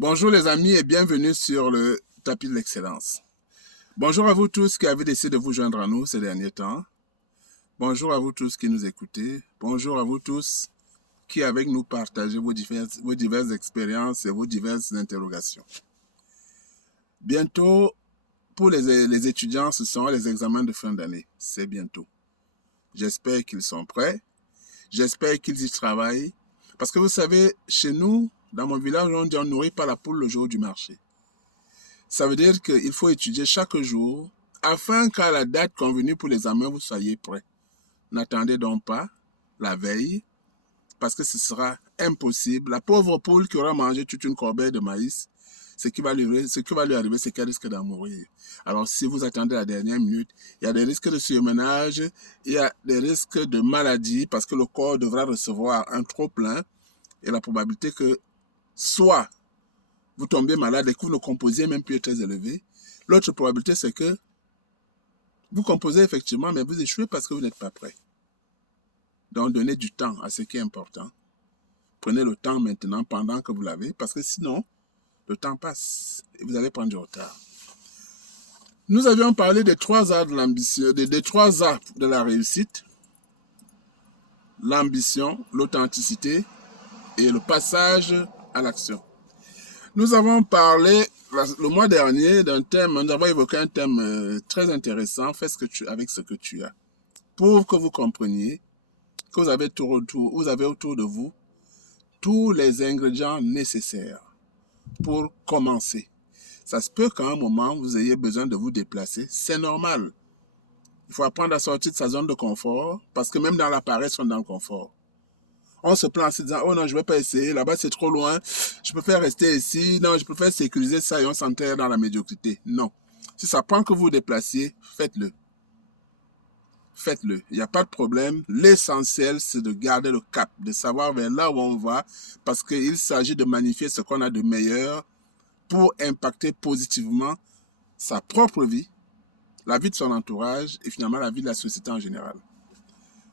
Bonjour les amis et bienvenue sur le tapis de l'excellence. Bonjour à vous tous qui avez décidé de vous joindre à nous ces derniers temps. Bonjour à vous tous qui nous écoutez. Bonjour à vous tous qui avec nous partagez vos diverses expériences et vos diverses interrogations. Bientôt, pour les étudiants, ce seront les examens de fin d'année. C'est bientôt. J'espère qu'ils sont prêts. J'espère qu'ils y travaillent. Parce que vous savez, chez nous, dans mon village, on dit on ne nourrit pas la poule le jour du marché. Ça veut dire qu'il faut étudier chaque jour afin qu'à la date convenue pour l'examen, vous soyez prêts. N'attendez donc pas la veille parce que ce sera impossible. La pauvre poule qui aura mangé toute une corbeille de maïs, ce qui va lui arriver, c'est qu'elle risque d'en mourir. Alors, si vous attendez la dernière minute, il y a des risques de surmenage, il y a des risques de maladie parce que le corps devra recevoir un trop-plein et la probabilité que soit vous tombez malade et que vous ne composez même plus est très élevée. L'autre probabilité, c'est que vous composez effectivement, mais vous échouez parce que vous n'êtes pas prêt. Donc, donnez du temps à ce qui est important. Prenez le temps maintenant pendant que vous l'avez, parce que sinon, le temps passe et vous allez prendre du retard. Nous avions parlé des 3 A de l'ambition, des 3 A de la réussite. L'ambition, l'authenticité et le passage à l'action. Nous avons parlé le mois dernier d'un thème, nous avons évoqué un thème très intéressant, fais avec ce que tu as. Pour que vous compreniez que vous avez autour de vous tous les ingrédients nécessaires pour commencer. Ça se peut qu'à un moment, vous ayez besoin de vous déplacer, c'est normal. Il faut apprendre à sortir de sa zone de confort, parce que même dans la paresse, on est dans le confort. On se plaint en se disant, oh non, je ne vais pas essayer, là-bas c'est trop loin, je préfère rester ici, non, je préfère sécuriser ça et on s'enterre dans la médiocrité. Non. Si ça prend que vous vous déplaciez, faites-le. Faites-le. Il n'y a pas de problème. L'essentiel, c'est de garder le cap, de savoir vers là où on va, parce qu'il s'agit de magnifier ce qu'on a de meilleur pour impacter positivement sa propre vie, la vie de son entourage et finalement la vie de la société en général.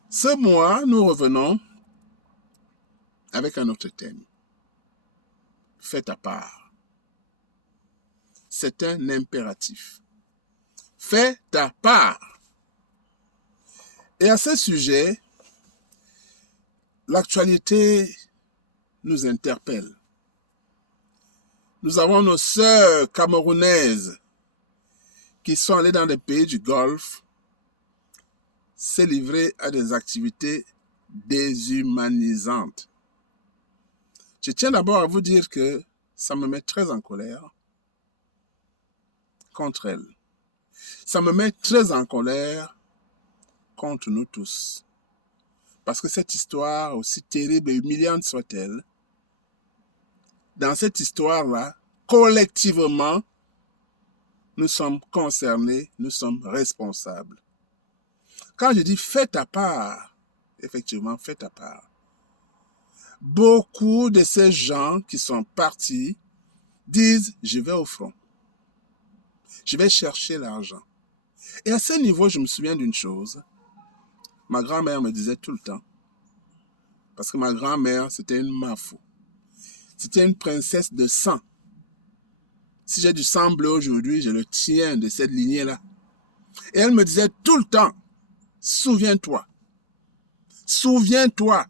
Ce mois, nous revenons avec un autre thème. Fais ta part. C'est un impératif. Fais ta part. Et à ce sujet, l'actualité nous interpelle. Nous avons nos sœurs camerounaises qui sont allées dans des pays du Golfe se livrer à des activités déshumanisantes. Je tiens d'abord à vous dire que ça me met très en colère contre elles. Ça me met très en colère contre nous tous. Parce que cette histoire, aussi terrible et humiliante soit-elle, dans cette histoire-là, collectivement, nous sommes concernés, nous sommes responsables. Quand je dis fais ta part, effectivement, fais ta part. Beaucoup de ces gens qui sont partis disent « je vais au front, je vais chercher l'argent ». Et à ce niveau, je me souviens d'une chose. Ma grand-mère me disait tout le temps, parce que ma grand-mère, c'était une mafou. C'était une princesse de sang. Si j'ai du sang bleu aujourd'hui, je le tiens de cette lignée-là. Et elle me disait tout le temps, souviens-toi, souviens-toi.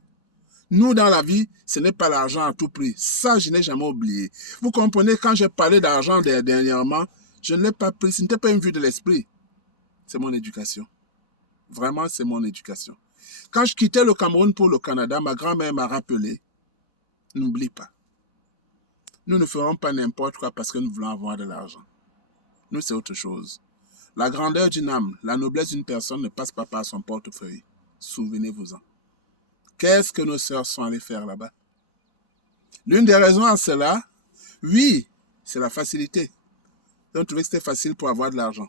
Nous, dans la vie, ce n'est pas l'argent à tout prix. Ça, je n'ai jamais oublié. Vous comprenez, quand j'ai parlé d'argent dernièrement, je ne l'ai pas pris. Ce n'était pas une vue de l'esprit. C'est mon éducation. Vraiment, c'est mon éducation. Quand je quittais le Cameroun pour le Canada, ma grand-mère m'a rappelé, n'oublie pas. Nous ne ferons pas n'importe quoi parce que nous voulons avoir de l'argent. Nous, c'est autre chose. La grandeur d'une âme, la noblesse d'une personne ne passe pas par son portefeuille. Souvenez-vous-en. Qu'est-ce que nos sœurs sont allées faire là-bas? L'une des raisons à cela, oui, c'est la facilité. Ils ont trouvé que c'était facile pour avoir de l'argent.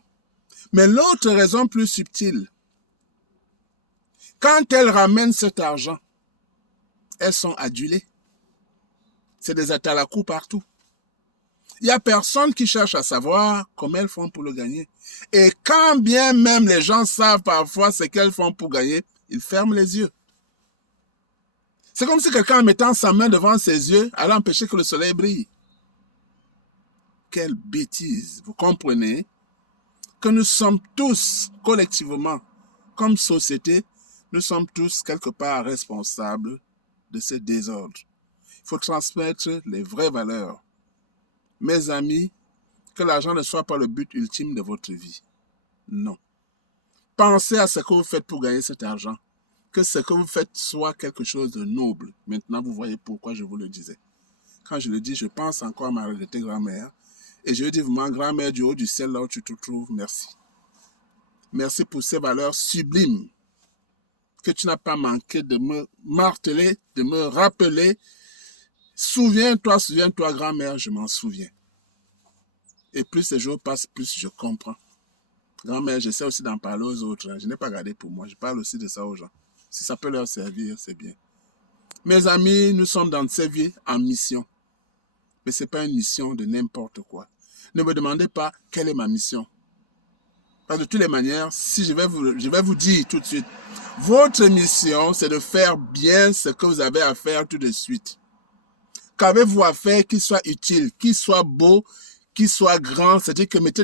Mais l'autre raison plus subtile, quand elles ramènent cet argent, elles sont adulées. C'est des atalakou partout. Il n'y a personne qui cherche à savoir comment elles font pour le gagner. Et quand bien même les gens savent parfois ce qu'elles font pour gagner, ils ferment les yeux. C'est comme si quelqu'un en mettant sa main devant ses yeux allait empêcher que le soleil brille. quelle bêtise. Vous comprenez que nous sommes tous, collectivement, comme société, nous sommes tous quelque part responsables de ce désordre. Il faut transmettre les vraies valeurs. Mes amis, que l'argent ne soit pas le but ultime de votre vie. Non. Pensez à ce que vous faites pour gagner cet argent. Que ce que vous faites soit quelque chose de noble. Maintenant, vous voyez pourquoi je vous le disais. Quand je le dis, je pense encore à ma regrettée grand-mère. Et je lui dis vraiment, grand-mère du haut du ciel, là où tu te trouves, merci. Merci pour ces valeurs sublimes que tu n'as pas manqué de me marteler, de me rappeler. Souviens-toi, grand-mère, je m'en souviens. Et plus les jours passent, plus je comprends. Grand-mère, j'essaie aussi d'en parler aux autres. Je n'ai pas gardé pour moi. Je parle aussi de ça aux gens. Si ça peut leur servir, c'est bien. Mes amis, nous sommes dans cette vie en mission. Mais ce n'est pas une mission de n'importe quoi. Ne me demandez pas quelle est ma mission. Parce que de toutes les manières, si je vais vous dire tout de suite, votre mission, c'est de faire bien ce que vous avez à faire tout de suite. Qu'avez-vous à faire qui soit utile, qui soit beau, qui soit grand, c'est-à-dire que mettez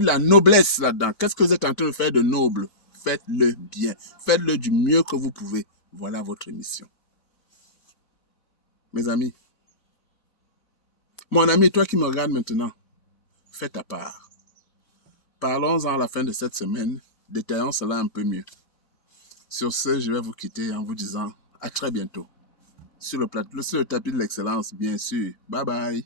de la noblesse là-dedans. Qu'est-ce que vous êtes en train de faire de noble? Faites-le bien. Faites-le du mieux que vous pouvez. Voilà votre mission. Mes amis, mon ami, toi qui me regardes maintenant, fais ta part. Parlons-en à la fin de cette semaine, détaillons cela un peu mieux. Sur ce, je vais vous quitter en vous disant à très bientôt. Sur le tapis de l'excellence, bien sûr. Bye bye.